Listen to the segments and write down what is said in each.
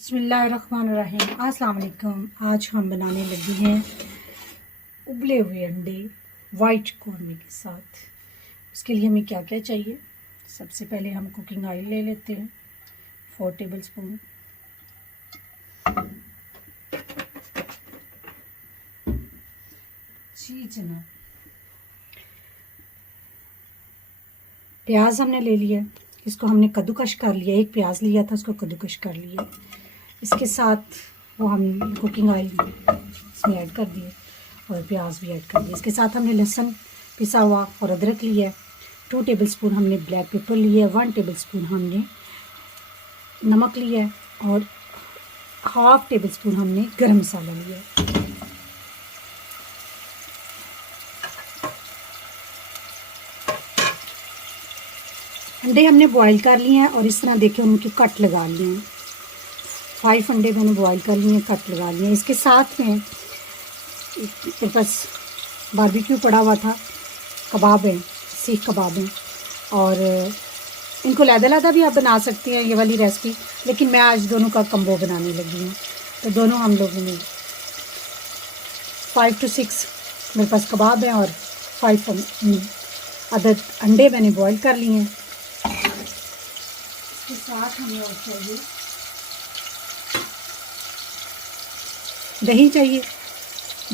बिस्मिल्लाहिर्रहमानिर्रहीम। अस्सलाम वालेकुम। आज हम बनाने लगे हैं उबले हुए अंडे वाइट कौरमे के साथ। उसके लिए हमें क्या क्या चाहिए? सबसे पहले हम कुकिंग ऑयल ले लेते हैं 4 टेबलस्पून। जी जनाब। प्याज हमने ले लिया, इसको हमने कद्दूकश कर लिया। एक प्याज लिया था, उसको कद्दूकश कर लिया। इसके साथ वो हम कुकिंग ऑयल इसमें ऐड कर दिए और प्याज भी ऐड कर दिया। इसके साथ हमने लहसुन पिसा हुआ और अदरक लिया है। 2 टेबलस्पून हमने ब्लैक पेपर लिया है। 1 टेबलस्पून हमने नमक लिया है और 1/2 टेबलस्पून हमने गरम मसाला लिया है। अंडे हमने बॉईल कर लिए हैं और इस तरह देखें उनकी कट लगा लिए हैं। 5 अंडे मैंने बॉईल कर लिए हैं, कट लगा लिए हैं। इसके साथ में मेरे पास बारबेक्यू पड़ा हुआ था, कबाब हैं, सीख कबाब हैं और इनको लैदा भी आप बना सकते हैं ये वाली रेसिपी, लेकिन मैं आज दोनों का कम्बो बनाने लगी हूँ। तो दोनों हम लोगों ने 5 to 6 मेरे पास कबाब हैं और 5 अदर अंडे मैंने बॉईल कर लिए हैं। इसके साथ हमें और चाहिए दही चाहिए।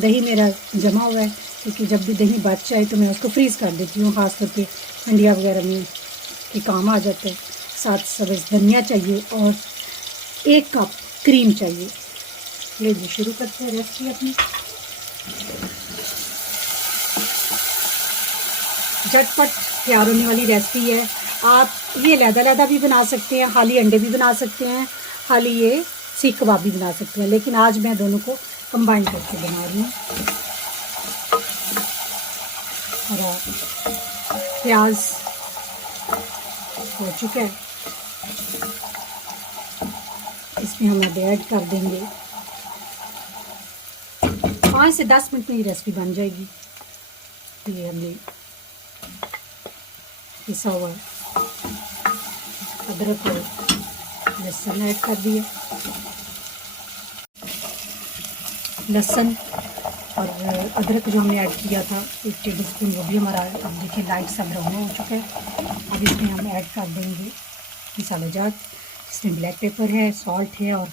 दही मेरा जमा हुआ है क्योंकि जब भी दही बच जाए तो मैं उसको फ्रीज़ कर देती हूँ, ख़ास करके हंडिया वगैरह में के काम आ जाता है। साथ सब्ज़ धनिया चाहिए और 1 कप क्रीम चाहिए। लीजिए शुरू करते हैं रेसिपी अपनी। झटपट तैयार होने वाली रेसिपी है। आप ये लैदा भी बना सकते हैं, खाली अंडे भी बना सकते हैं, खाली ये सीख कबाब भी बना सकते हैं, लेकिन आज मैं दोनों को कंबाइन करके बना रही हूँ। और प्याज हो चुका है, इसमें हम अब ऐड कर देंगे। 5 से 10 मिनट में ये रेसिपी बन जाएगी। ये हमने पिसा हुआ अदरक और लहसुन ऐड कर दिया। लहसुन और अदरक जो हमने ऐड किया था 1 टेबलस्पून, वो भी हमारा अब देखिए लाइट सा ब्राउन हो चुका है। अब इसमें हम ऐड कर देंगे मसाला जात। इसमें ब्लैक पेपर है, सॉल्ट है और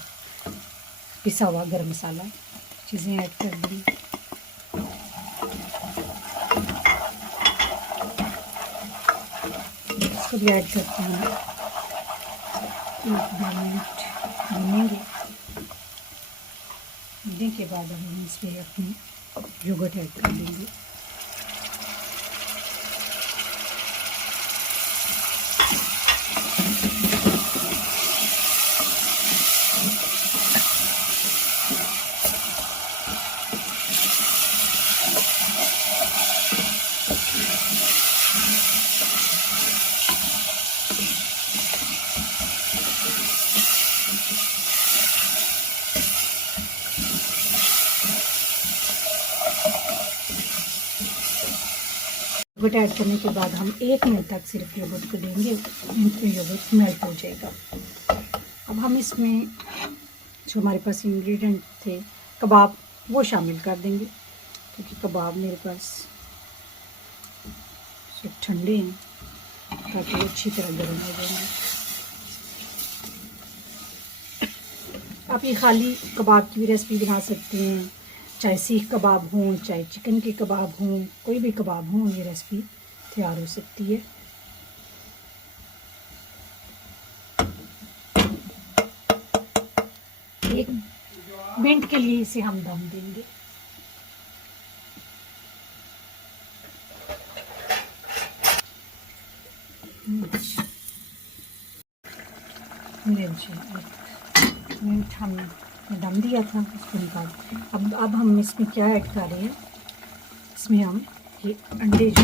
पिसा हुआ गरम मसाला चीज़ें ऐड कर दी। इसको भी ऐड करते हैं, 1-2 मिनट भूनेंगे। भूनने के बाद हम इसमें अपनी योगर्ट ऐड कर देंगे। योगर्ट ऐड करने के बाद हम 1 मिनट तक सिर्फ योगर्ट को देंगे, योगर्ट मेल्ट हो जाएगा। अब हम इसमें जो हमारे पास इंग्रेडिएंट थे कबाब, वो शामिल कर देंगे, क्योंकि कबाब मेरे पास सब ठंडे हैं ताकि वो अच्छी तरह गर्म हो जाएंगे। आप ये खाली कबाब की भी रेसिपी बना सकते हैं, चाहे सीख कबाब हों, चाहे चिकन के कबाब हों, कोई भी कबाब हों, ये रेसिपी तैयार हो सकती है। एक मिनट के लिए इसे हम दम देंगे। मिनट हमने दम दिया था, उसके बाद अब हम इसमें क्या ऐड कर रहे हैं? इसमें हम ये अंडे जो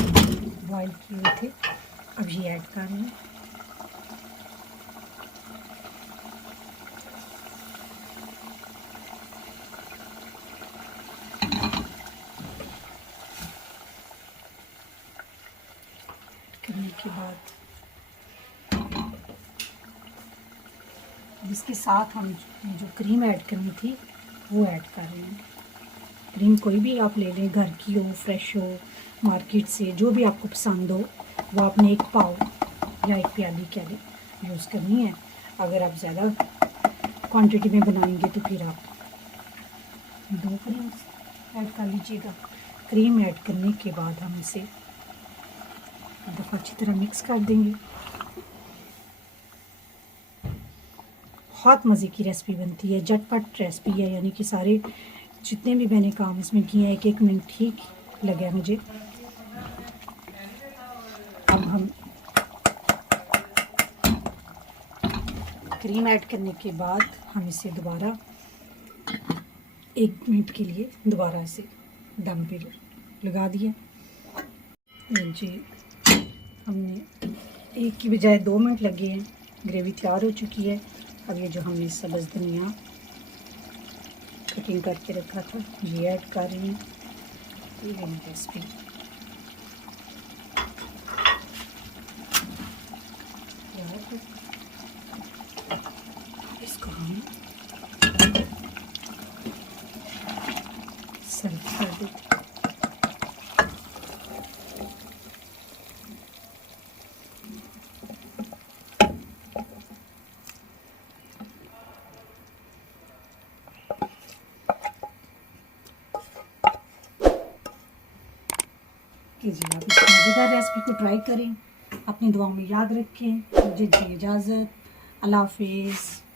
बॉईल किए हुए थे अब ये ऐड कर रहे हैं। करने के बाद इसके साथ हम जो क्रीम ऐड करनी थी वो ऐड कर रहे हैं। क्रीम कोई भी आप ले लें, घर की हो, फ्रेश हो, मार्केट से, जो भी आपको पसंद हो वो आपने 1 पाव या 1 प्याली कह लें यूज़ करनी है। अगर आप ज़्यादा क्वांटिटी में बनाएंगे तो फिर आप 2 क्रीम ऐड कर लीजिएगा। क्रीम ऐड करने के बाद हम इसे एक दफ़ा अच्छी तरह मिक्स कर देंगे। बहुत मज़े की रेसिपी बनती है, झटपट रेसिपी है, यानी कि सारे जितने भी मैंने काम इसमें किए हैं 1-1 मिनट ठीक लगा मुझे। अब हम क्रीम ऐड करने के बाद हम इसे दोबारा 1 मिनट के लिए दोबारा इसे दम पे लगा दिया। जी, हमने 1 की बजाय 2 मिनट लगे हैं। ग्रेवी तैयार हो चुकी है। अब ये जो हमने सब्ज़ धनिया कटिंग करके रखा था ये ऐड कर रही हैं। ये रेसिपी इसको हम सर्व कर देते हैं। कीजिए आप इस मज़ेदार रेसिपी को ट्राई करें, अपनी दुआओं में याद रखें। मुझे दी इजाज़त, अल्लाह हाफिज़।